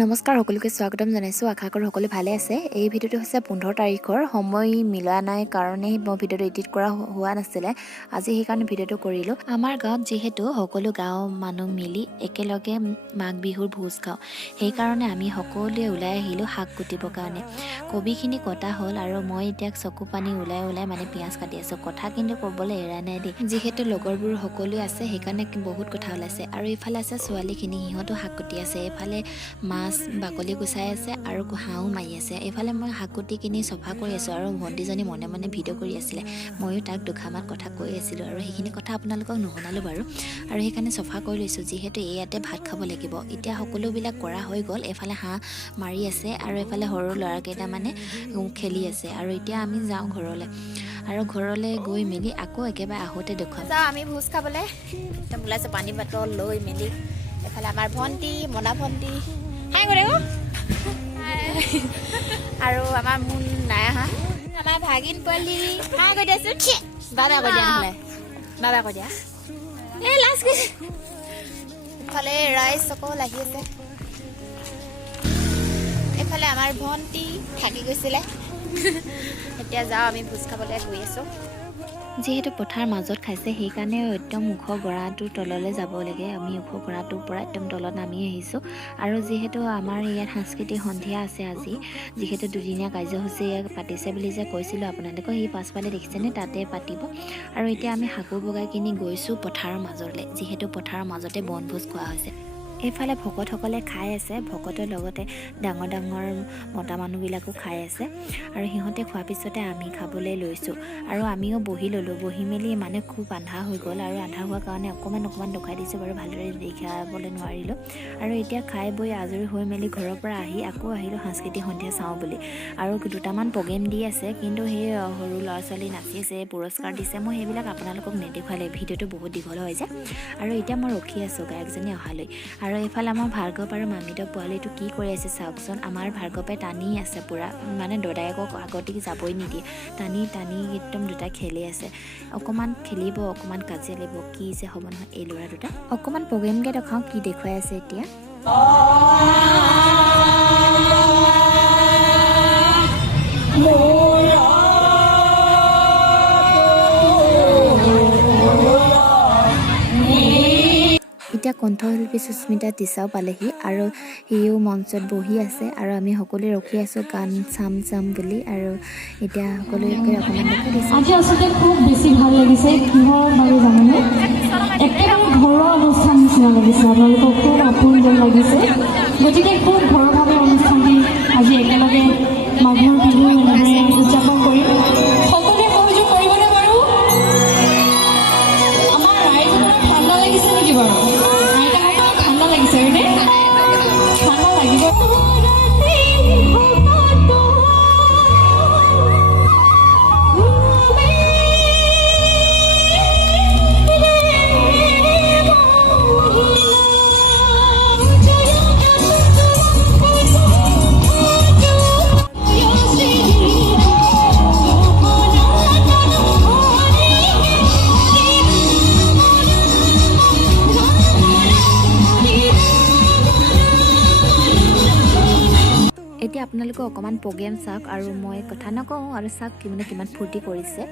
নমস্কাৰ সকলোকে স্বাগতম জনাইছোঁ। আশা কৰোঁ সকলো ভালে আছে। এই ভিডিঅ'টো হৈছে 15 তাৰিখৰ, সময় মিলা নাই কাৰণেই মই ভিডিঅ'টো এডিট কৰা হোৱা নাছিলে। আজি সেইকাৰণে ভিডিঅ'টো কৰিলোঁ। আমাৰ গাঁৱত যিহেতু সকলো গাঁৱৰ মানুহ মিলি একেলগে মাঘ বিহুৰ ভোজ খাওঁ, সেইকাৰণে আমি সকলোৱে ওলাই আহিলোঁ শাক কুটিবৰ কাৰণে। কবিখিনি কটা হ'ল আৰু মই এতিয়া চকু পানী ওলাই মানে পিঁয়াজ কাটি আছোঁ। কথা কিন্তু ক'বলৈ এৰা নাই দেই, যিহেতু লগৰবোৰ সকলোৱে আছে সেইকাৰণে বহুত কথা ওলাইছে। আৰু ইফালে আছে ছোৱালীখিনি, সিহঁতো শাক কুটি আছে। এইফালে মাছ বাকলি গুচাই আছে আৰু হাঁহো মাৰি আছে। এইফালে মই শাক কুটি কিনি চফা কৰি আছোঁ আৰু ভণ্টিজনী মনে মনে ভিডিঅ' কৰি আছিলে। ময়ো তাক দুখামান কথা কৈ আছিলোঁ আৰু সেইখিনি কথা আপোনালোকক নুশুনালোঁ বাৰু। আৰু সেইকাৰণে চফা কৰি লৈছোঁ, যিহেতু ইয়াতে ভাত খাব লাগিব। এতিয়া সকলোবিলাক কৰা হৈ গ'ল। এফালে হাঁহ মাৰি আছে আৰু এফালে সৰু ল'ৰাকেইটা মানে খেলি আছে। আৰু এতিয়া আমি যাওঁ ঘৰলৈ, আৰু ঘৰলৈ গৈ মেলি আকৌ একেবাৰে আহোঁতে দেখুৱাম। যাওঁ আমি ভোজ খাবলৈ। একদম ওলাইছোঁ পানী বটল লৈ মেলি। এফালে আমাৰ ভণ্টি, মনা ভণ্টি হাই কৰে আৰু আমাৰ মোন নাই আহা, আমাৰ ভাগিন পোৱালি হাই কৈ দিয়াচোন। বাবা কৈ দিয়া, নহ'লে বাবা কৈ দিয়া। এই লাষ্ট গৈছে। ইফালে ৰাইজ অকল আহি আছে। এইফালে আমাৰ ভণ্টি থাকি গৈছিলে। এতিয়া যাওঁ আমি ভোজ খাবলৈ গৈ আছোঁ। যিহেতু পথাৰ মাজত খাইছে সেইকাৰণে একদম ওখ গৰাটোৰ তললৈ যাব লাগে। আমি ওখ গৰাটোৰ পৰা একদম তলত নামি আহিছোঁ। আৰু যিহেতু আমাৰ ইয়াত সাংস্কৃতিক সন্ধিয়া আছে আজি, যিহেতু দুদিনীয়া কাৰ্যসূচী পাতিছে বুলি যে কৈছিলোঁ আপোনালোকক, সেই পাছফালে দেখিছেনে তাতে পাতিব। আৰু এতিয়া আমি সাঁকো বগাই কিনি গৈছোঁ পথাৰৰ মাজলৈ, যিহেতু পথাৰৰ মাজতে বনভোজ খোৱা হৈছে। এইফালে ভকতসকলে খাই আছে, ভকতৰ লগতে ডাঙৰ ডাঙৰ মতা মানুহবিলাকো খাই আছে। আৰু সিহঁতে খোৱাৰ পিছতে আমি খাবলৈ লৈছোঁ আৰু আমিও বহি ল'লোঁ। বহি মেলি মানে খুব আন্ধাৰ হৈ গ'ল আৰু আন্ধাৰ হোৱাৰ কাৰণে অকণমান দেখুৱাই দিছোঁ বাৰু, ভালদৰে দেখাবলৈ নোৱাৰিলোঁ। আৰু এতিয়া খাই বৈ আজৰি হৈ মেলি ঘৰৰ পৰা আহি আকৌ আহিলোঁ সাংস্কৃতিক সন্ধিয়া চাওঁ বুলি। আৰু দুটামান প্ৰগ্ৰেম দি আছে, কিন্তু সেই সৰু ল'ৰা ছোৱালী নাচিছে, পুৰস্কাৰ দিছে। মই সেইবিলাক আপোনালোকক নেদেখুৱালে, ভিডিঅ'টো বহুত দীঘল হৈ যায়। আৰু এতিয়া মই ৰখি আছোঁ গায়কজনী অহালৈ। আৰু এইফালে আমাৰ ভাৰ্গৱ আৰু মামিতৰ পোৱালিটো কি কৰি আছে চাওকচোন। আমাৰ ভাৰ্গৱে টানি আছে পূৰা, মানে দদায়েকক আগতে যাবই নিদিয়ে, টানি একদম দুটা খেলি আছে। অকণমান খেলিব, অকণমান কাজিয়া লাগিব, কি যে হ'ব নহয় এই ল'ৰা দুটা। অকণমান প্ৰগ্ৰেমকৈ দেখাওঁ কি দেখুৱাই আছে এতিয়া। এতিয়া কণ্ঠশিল্পী সুস্মিতা তিচাও পালেহি আৰু সিও মঞ্চত বহি আছে আৰু আমি সকলোৱে ৰখি আছোঁ গান চাম বুলি। আৰু এতিয়া সকলোৱে অকণমান দেখাই দিছে। আজি আচলতে খুব বেছি ভাল লাগিছে, কিহৰ বাবে জানেনে? একেবাৰে ঘৰুৱা অনুষ্ঠান নিচিনা লাগিছে, আপোনালোকক খুব আপোন যেন লাগিছে। গতিকে খুব ঘৰুৱাভাৱে অনুষ্ঠানটি আজি একেলগে মাঘৰ বিহু এনেদৰে উদযাপন কৰিম। সকলোৱে সহযোগ কৰিবনে বাৰু? আমাৰ ৰাইজসকলৰ ঠাণ্ডা লাগিছে নেকি বাৰু? আইতাসকলৰ ঠাণ্ডা লাগিছে হয়নে? ঠাণ্ডা লাগিব। এতিয়া আপোনালোকে অকণমান প্ৰগ্ৰেম চাওক আৰু মই কথা নকওঁ, আৰু চাওক কিমান ফূৰ্তি কৰিছে।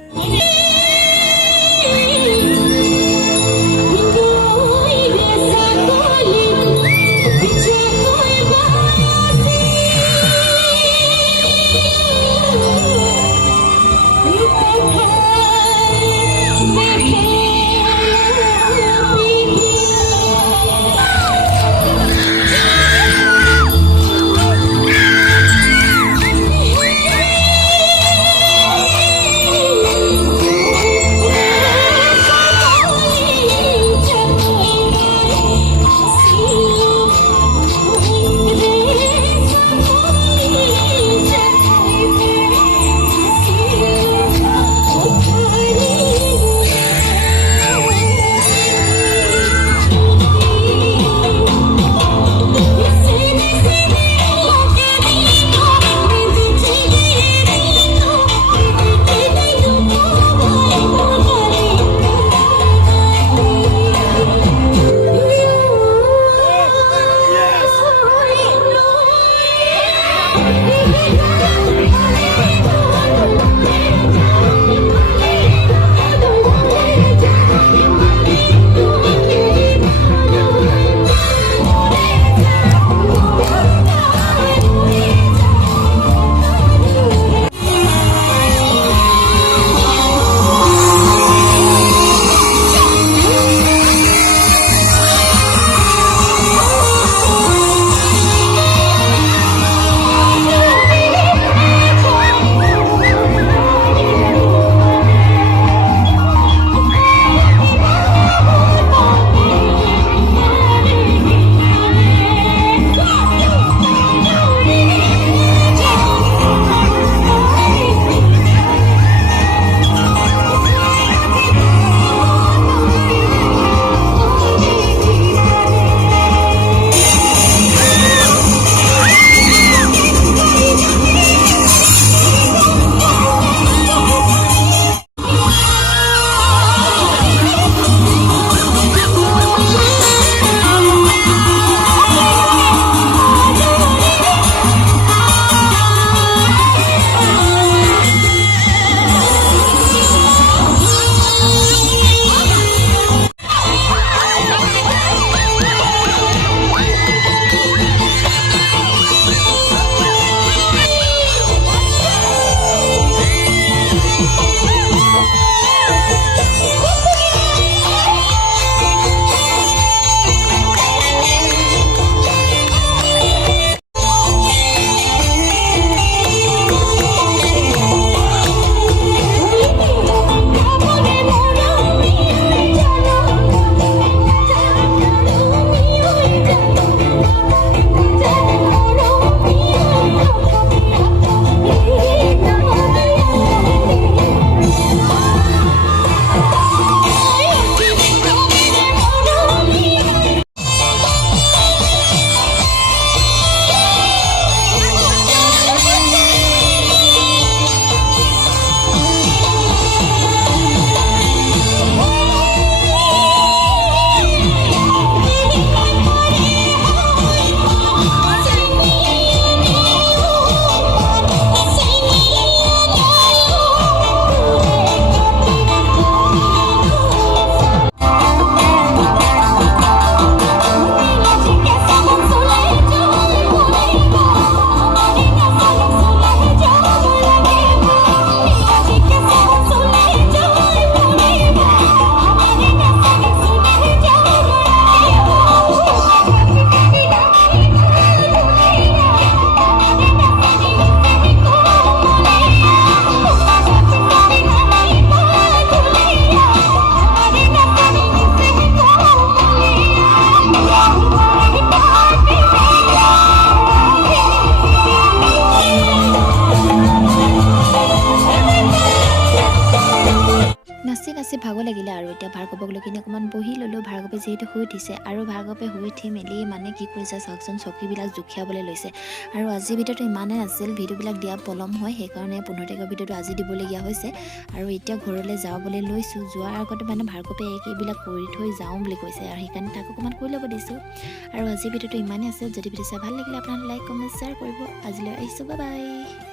ভাৰ্গৱক লৈ কিনে অকণমান বহি ল'লোঁ। ভাৰ্গৱে যিহেতু শুই উঠিছে আৰু ভাৰ্গৱে শুই উঠি মেলি মানে কি কৰিছে চাওকচোন, চকীবিলাক জুখিয়াবলৈ লৈছে। আৰু আজিৰ ভিডিঅ'টো ইমানেই আছিল, ভিডিঅ'বিলাক দিয়া পলম হয়, সেইকাৰণে 15 তাৰিখৰ ভিডিঅ'টো আজি দিবলগীয়া হৈছে। আৰু এতিয়া ঘৰলৈ যাবলৈ লৈছোঁ। যোৱাৰ আগতে মানে ভাৰ্গৱে এইবিলাক কৰি থৈ যাওঁ বুলি কৈছে, আৰু সেইকাৰণে তাক অকণমান কৰি ল'ব দিছোঁ। আৰু আজিৰ ভিডিঅ'টো ইমানেই আছে। যদি ভিডিঅ' চাই ভাল লাগিলে আপোনালোকে লাইক, কমেণ্ট, শ্বেয়াৰ কৰিব। আজিলৈ আহিছোঁ, বাই বাই।